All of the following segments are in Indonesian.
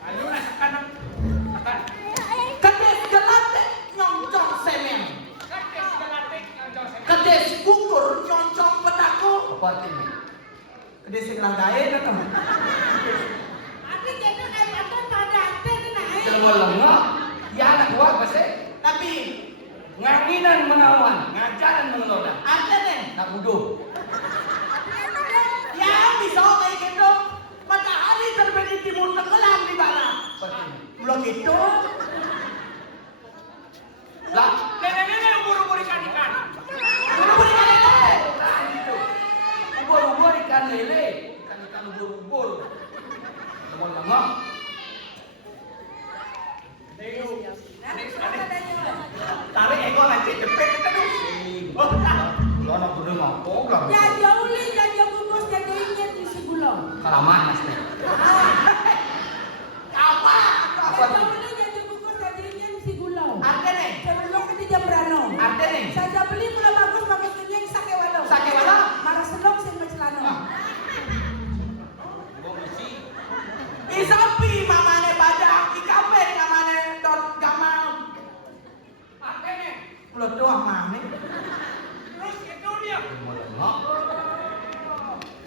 Ayo lah sekarang. Kades gelatik nyoncong semen. Kades gelatik nyoncong semen. Kades bukur nyoncong pedaku. Apa artinya? Kades sekelang gae kan teman. Ati jadi kayak apa pada ate naik. Kalau lengah, ya anak gua apa sih? Tapi Nganginan menawan, ngajaran mengelola. ada nih. Nak bodoh. Ya bisa kayak gitu. Matahari terbit di timur tenggelam di barat. Seperti ini. Belum itu. Lah, Nenek-nenek ubur-ubur ikan-ikan. Ubur ikan lele. nah gitu. Ubur-ubur ikan lele, ikan ubur-ubur. Kalau lengah, Tarik ekor nanti cepet kita dulu. oh, lo anak bodoh ngapok lah. Ya jauh li jadi bungkus jadi ingin isi gulung. Kalaman mas nih. Apa? Ya jauh li jadi bungkus jadi ingin isi gulung. Ada nih. Sebelum kita jam berano. Ada nih. Saya beli mula bagus bagus ini sake walau. Sake walau? Marah senok sing macelano. Isapi mamane badak, ikape mamane dot gamal. Ada nih. Mulut doang mane. Terus itu dia. Mau lengah.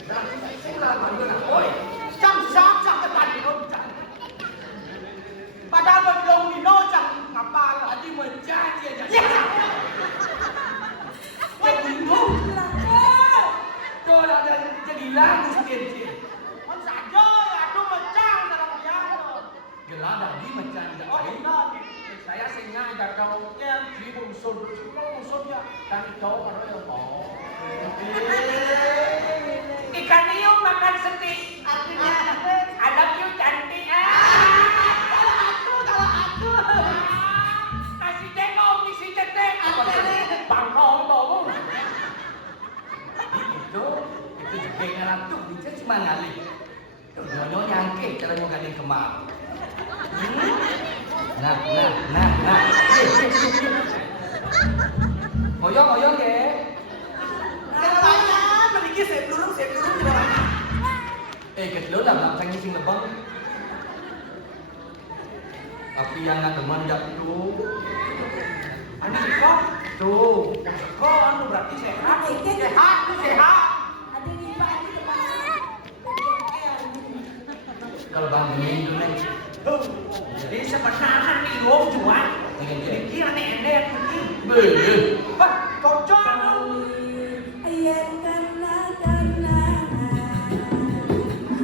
Berarti saya sila panggil nak. Oi, Cam sak ketan dino. Padahal belum dino cam ngapa tadi menjanji aja. Ya. Jadi lu, tuh ada jadi lagu sedikit. Kan saja ya tu mecang dalam piano. Gelar tadi menjanji. Oh, benar. Saya singa agar kau yang di musuhnya dan itu kalau yang mau. Ikan hiu makan setik. Artinya Ada hiu cantik. kalau aku. Nasi jengkol isi cetek. Bangkong dong. Itu jebengnya ratu, bisa cuma ngalih. Nyonya nyangke cara mau gandeng kemar. Nah. Oyong ke. Katanya memiliki saya turun di bawah. Kedua lah belakang sing lebang. Tapi yang nak teman jak tu. Ani kok Tuh. kok anu berarti sehat. Ikan Sehat tu sehat. ada di pak di depan. Kalau bang ini tu nih. Jadi sebenarnya nih gua jual. Jadi Kira nenek putih. boleh. Pak, cocok. Ayat karena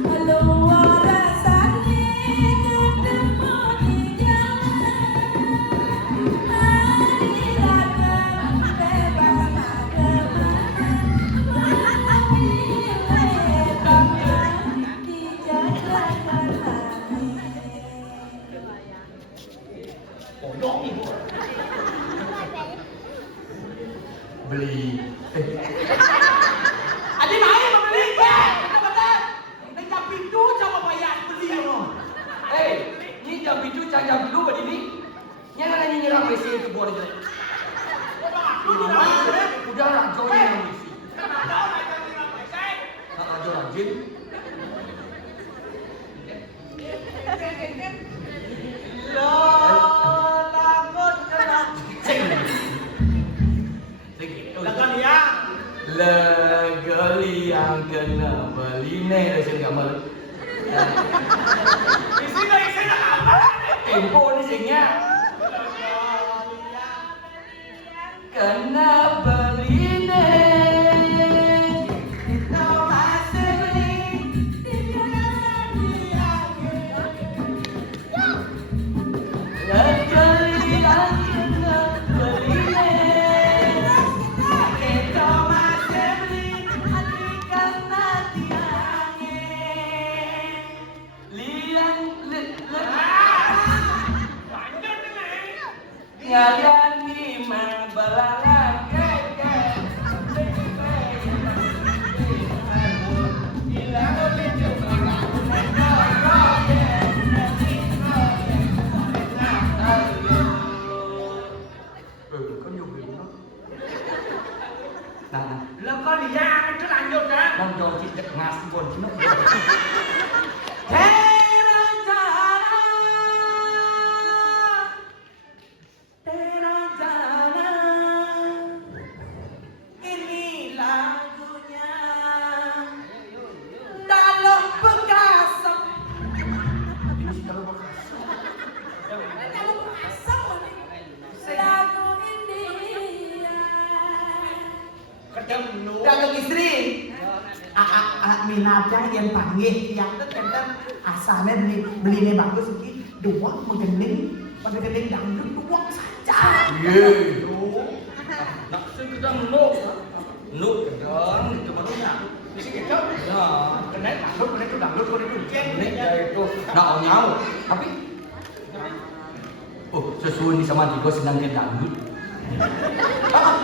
halo rasanya ketemu di jalan hari ragam bebas kemana di jalan Bodoh ibu. Beli. Adi naik membeli ke. Betul. Tinggal pintu coba bayar beli lo. Ni jam itu jam dulu begini. Nyala nyerang WC itu boleh jelek. Lu di mana? Udah rajo yang WC. Kenapa orang jadi ramai saya? Nak rajo rajin. Lo takut kena. Segitu. Lakukan dia. Legali yang kena beli nih dari gambar. Isi dah apa? Tempo ni singnya. Kena beli nih. Kita masih beli. Legali yang kena beli nih. Kita masih beli. Hati kena tiangin. Liang Lanjut nih. ngalian di mabalangan keke. Nah, Lo kau lihat itu lanjut kan? bang dong cicak ngas pun cino. Terang jana, ini lagunya dalam bekasem. Ini sih kalau bekas. Kalau asam lagu ini ya. Ketemu. Dalam istri, minatnya yang panggil, yang terkadang asalnya belinya bagus iki, dua menggening dangdut dua saja. Iya. Nak sih kita nuk kedang itu malunya. Bisa gitu. Ya, kena dangdut itu ceng. Ini itu nak nyau. Tapi sesuai sama Diko sedang ke dangdut.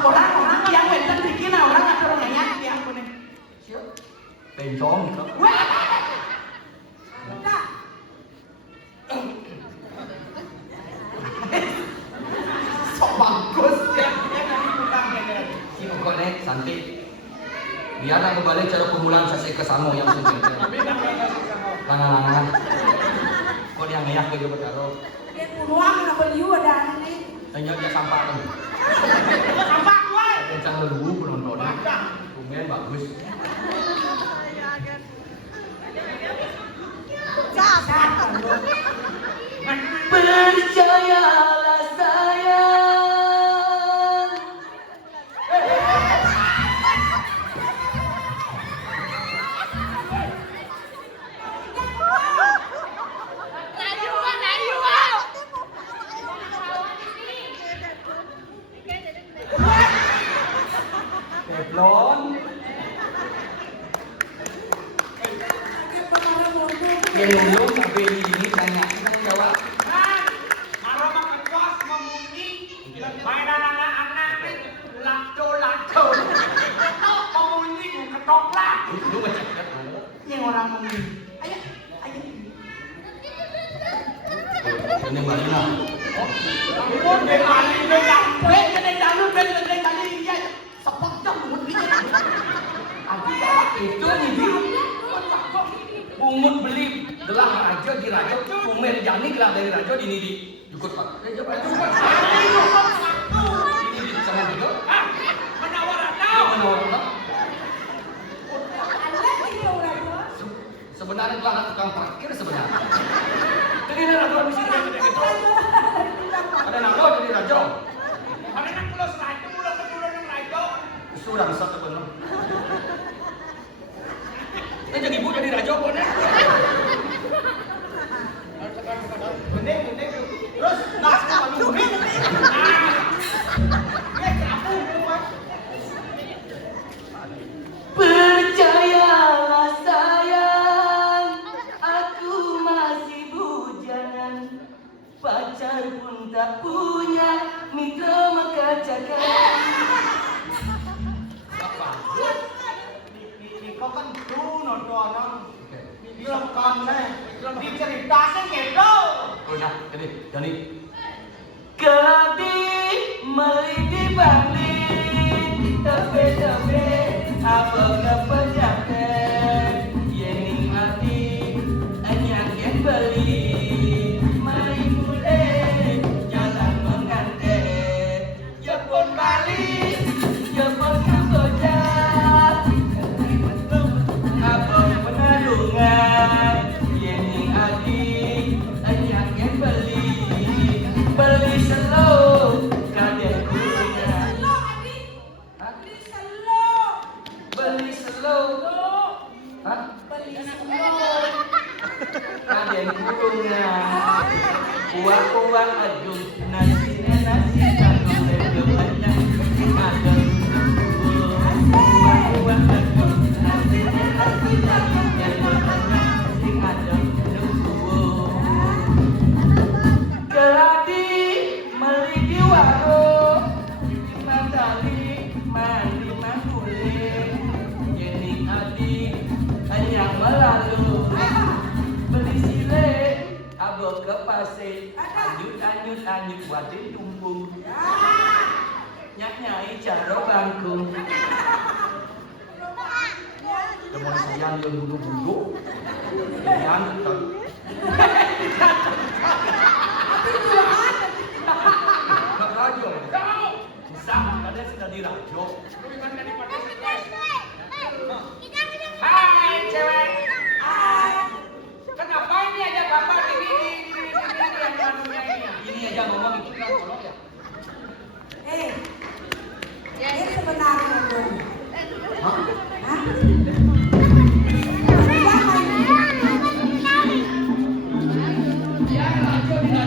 Orang yang benteng bikin orang atau orang nanya yang punya. Bencong gitu. Enggak. Sok bagus ya. Si pokoknya santai. Biar nak kembali cara permulaan saya ke sana yang penting. Langan-langan. Kau yang ngayak ke dia bertaruh. Dia puluhan nak beliau ada ini. Tanya dia sampah kan. Sampah gue. Kencang leluhu penontonnya. Lumayan bagus. Percayalah sayang. Teflon. Yang ngomong sampai ini tanya kita jawab. Aroma kekos memunyi. Mainan anak-anak lato. Memunyi ketok lah. Lu macam apa? Yang orang ngomong. Ayo. Ini mana? Ampun deh kali ini yang Ben tadi ya. Sepok jam mulutnya. Itu nih pungut beli gelang raja di raja kumen jani gelang dari raja di nidi ikut pak ini sama juga menawar sebenarnya itu anak tukang parkir sebenarnya jadi raja di sini ada nalo jadi raja ada nak pulau seraja pulau yang raja sudah bisa kebenar jadi ibu jadi raja pokoknya bening terus naskah bening percayalah sayang aku masih bujangan pacar pun tak punya mitra mengkacakan kau kan tuh nonton film konten film diceritakan gitu udah jadi keladi melidi balik tepe apa kepejakan yang hati hanya yang beli mari mulai jalan mengantar jepun balik jepun kamboja apa penalungan yang hati hanya yang beli slow kadang punya beli slow hah kadang punya uang aduh nasi kandung dan banyak ada uang aduh nasi kandung dan banyak ada keladi melidi warung mandali mandi manggule jadi adik hanya melalu beli sile abok ke pasir anyut wadin tumpung nyak nyai caro bangkung Yang mau sayang yang bunuh-bunuh. Yang